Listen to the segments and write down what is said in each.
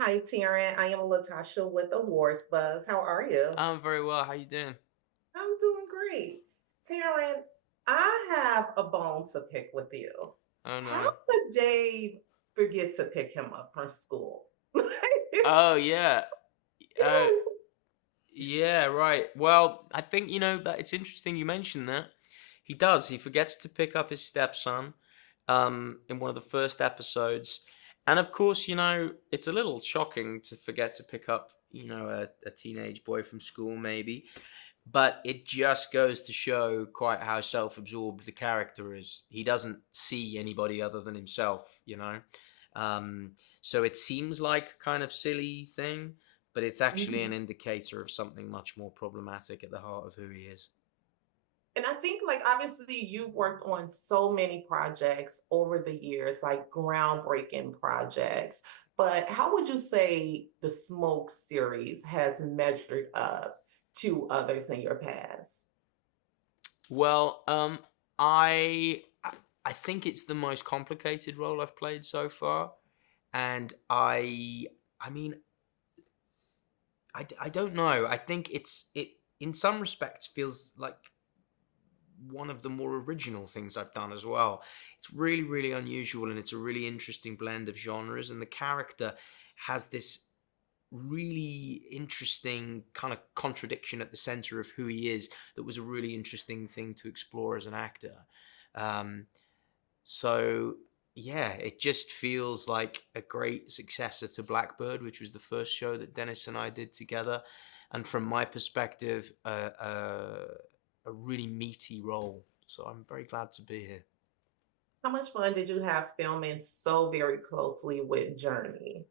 Hi, Taron. I am Latasha with Awards Buzz. How are you? I'm very well. How you doing? I'm doing great. Taron, I have a bone to pick with you. Oh How no. could Dave forget to pick him up from school? Oh yeah. Uh Yes. yeah, right. Well, I think that it's interesting you mentioned that. He does. He forgets to pick up his stepson in one of the first episodes. And of course, it's a little shocking to forget to pick up, a teenage boy from school maybe. But it just goes to show quite how self-absorbed the character is. He doesn't see anybody other than himself. Um, so it seems like a kind of silly thing, but it's actually an Mhm. indicator of something much more problematic at the heart of who he is. And I think, like, obviously, you've worked on so many projects over the years, like groundbreaking projects. But how would you say the Smoke series has measured up to others in your past? Well, I think it's the most complicated role I've played so far, and I mean I don't know. I think it in some respects feels like one of the more original things I've done as well. It's really, really unusual and it's a really interesting blend of genres. And the character has this really interesting kind of contradiction at the center of who he is that was a really interesting thing to explore as an actor. Um, so, yeah, it just feels like a great successor to Blackbird, which was the first show that Dennis and I did together. And from my perspective, a really meaty role. So I'm very glad to be here. How much fun did you have filming so very closely with Journey?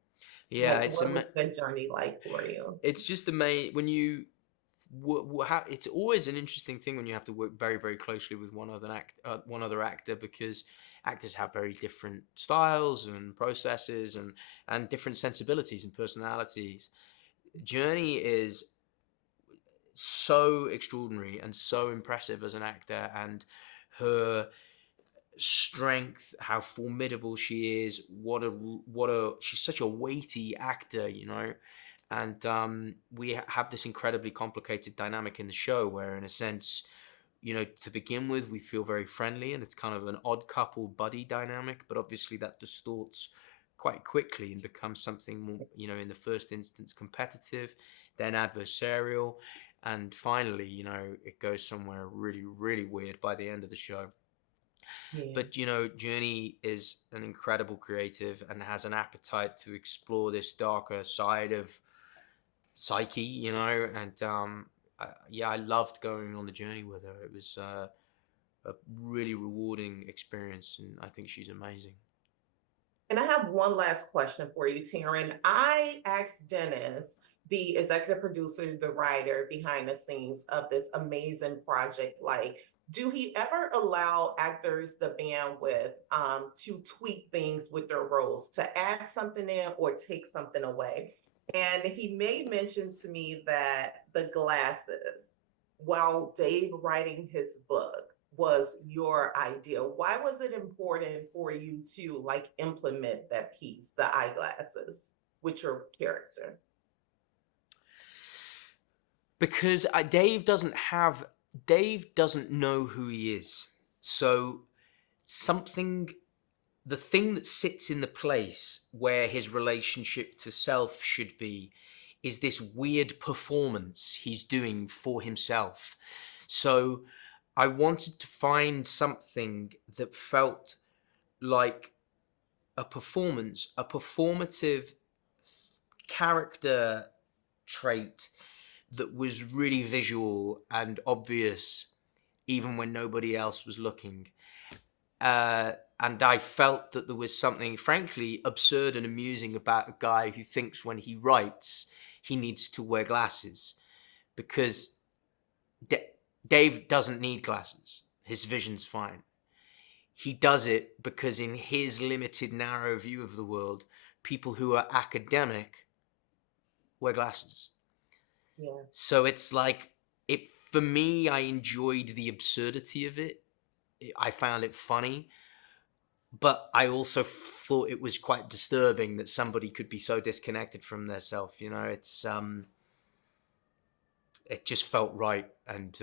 Yeah, Like, what was the journey like for you? it's just amazing when you. It's always an interesting thing when you have to work very, very closely with one other actor, because actors have very different styles and processes and different sensibilities and personalities. Journey is so extraordinary and so impressive as an actor, and her strength, how formidable she is, what a she's such a weighty actor. And we have this incredibly complicated dynamic in the show where, in a sense, to begin with, we feel very friendly and it's kind of an odd couple buddy dynamic, but obviously that distorts quite quickly and becomes something more, in the first instance competitive, then adversarial, and finally, it goes somewhere really, really weird by the end of the show. Yeah. But Journey is an incredible creative and has an appetite to explore this darker side of psyche, and yeah, I loved going on the journey with her. It was a really rewarding experience, and I think she's amazing. And I have one last question for you, Taryn. I asked Dennis, the executive producer, the writer behind the scenes of this amazing project, like, do he ever allow actors the bandwidth to tweak things with their roles, to add something in or take something away? And he made mention to me that the glasses, while Dave writing his book, was your idea. Why was it important for you to like implement that piece, the eyeglasses, with your character? Because Dave doesn't know who he is, so something the thing that sits in the place where his relationship to self should be is this weird performance he's doing for himself. So I wanted to find something that felt like a performance, a performative character trait that was really visual and obvious even when nobody else was looking. Uh, and I felt that there was something, frankly, absurd and amusing about a guy who thinks when he writes he needs to wear glasses, because D- Dave doesn't need glasses. His vision's fine. He does it because, in his limited, narrow view of the world, people who are academic wear glasses. Yeah. So it's like, it for me, I enjoyed the absurdity of it. I found it funny, but I also thought it was quite disturbing that somebody could be so disconnected from their self. You know, it just felt right. And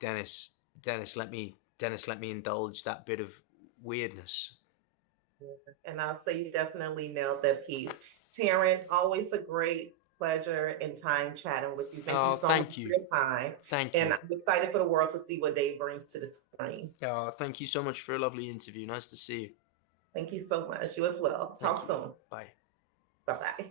Dennis, Dennis let me indulge that bit of weirdness. And I'll say you definitely nailed that piece. Taryn, always a great pleasure and time chatting with you. Thank you Oh, so much thank for you, your time. thank And you. I'm excited for the world to see what Dave brings to the screen. Oh, thank you so much for a lovely interview. Nice to see you. Thank you so much. You as well. Talk Thank you. soon. Bye. Bye bye.